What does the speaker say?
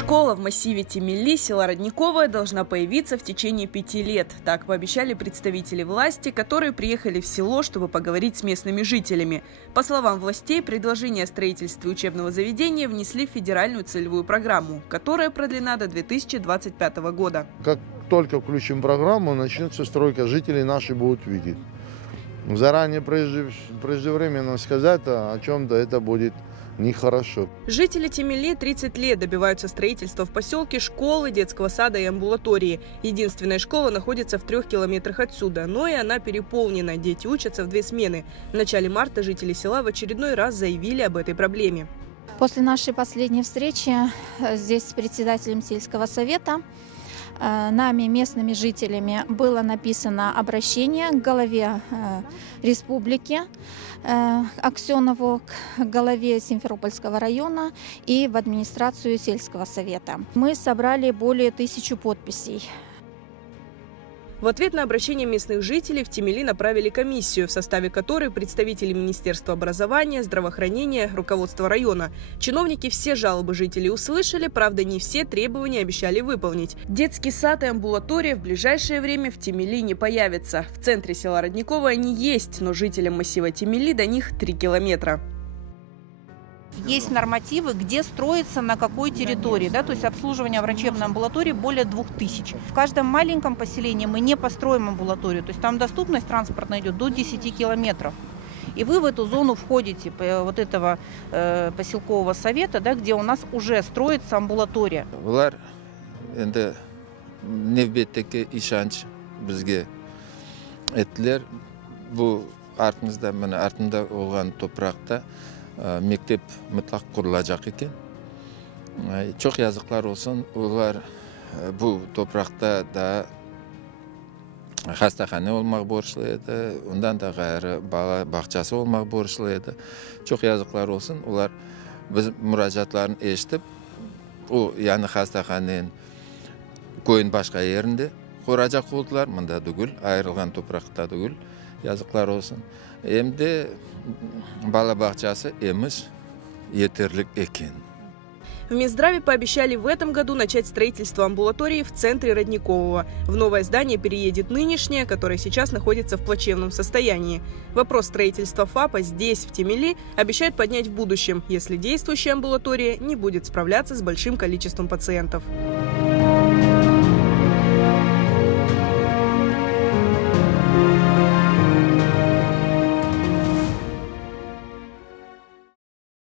Школа в массиве Темели села Родниковое должна появиться в течение 5 лет. Так пообещали представители власти, которые приехали в село, чтобы поговорить с местными жителями. По словам властей, предложение о строительстве учебного заведения внесли в федеральную целевую программу, которая продлена до 2025 года. Как только включим программу, начнется стройка, жители наши будут видеть. Заранее преждевременно сказать о чем-то это будет нехорошо. Жители Темели 30 лет добиваются строительства в поселке школы, детского сада и амбулатории. Единственная школа находится в 3 километрах отсюда, но и она переполнена. Дети учатся в 2 смены. В начале марта жители села в очередной раз заявили об этой проблеме. После нашей последней встречи здесь с председателем сельского совета, нами, местными жителями, было написано обращение к главе республики Аксенову, к главе Симферопольского района и в администрацию сельского совета. Мы собрали более 1000 подписей. В ответ на обращение местных жителей в Темели направили комиссию, в составе которой представители Министерства образования, здравоохранения, руководства района. Чиновники все жалобы жителей услышали, правда, не все требования обещали выполнить. Детский сад и амбулатория в ближайшее время в Темели не появятся. В центре села Родниковое они есть, но жителям массива Темели до них 3 километра. Есть нормативы, где строится, на какой территории, да, то есть обслуживание врачебной амбулатории более 2000. В каждом маленьком поселении мы не построим амбулаторию, то есть там доступность транспортная идет до 10 километров. И вы в эту зону входите, вот этого поселкового совета, да, где у нас уже строится амбулатория. Мектеп мұтлақ құрылacak екен. Çok yazıklar olsun. Олар bu toprakta da хастахана olmak borçlu edi. Ondan da gayrı bahçesi olmak borçlu edi. Çok yazıklar olsun. Олар biz müracaatlarını eşitip o yani hastahanenin koyun başka yerinde kuracak oldular. Mında dügül, ayrılgan toprakta dügül. Yazıklar olsun. Hem de балабахчасы эмиш етерлик экен. В Минздраве пообещали в этом году начать строительство амбулатории в центре Родникового. В новое здание переедет нынешнее, которое сейчас находится в плачевном состоянии. Вопрос строительства ФАПа здесь, в Темели, обещают поднять в будущем, если действующая амбулатория не будет справляться с большим количеством пациентов.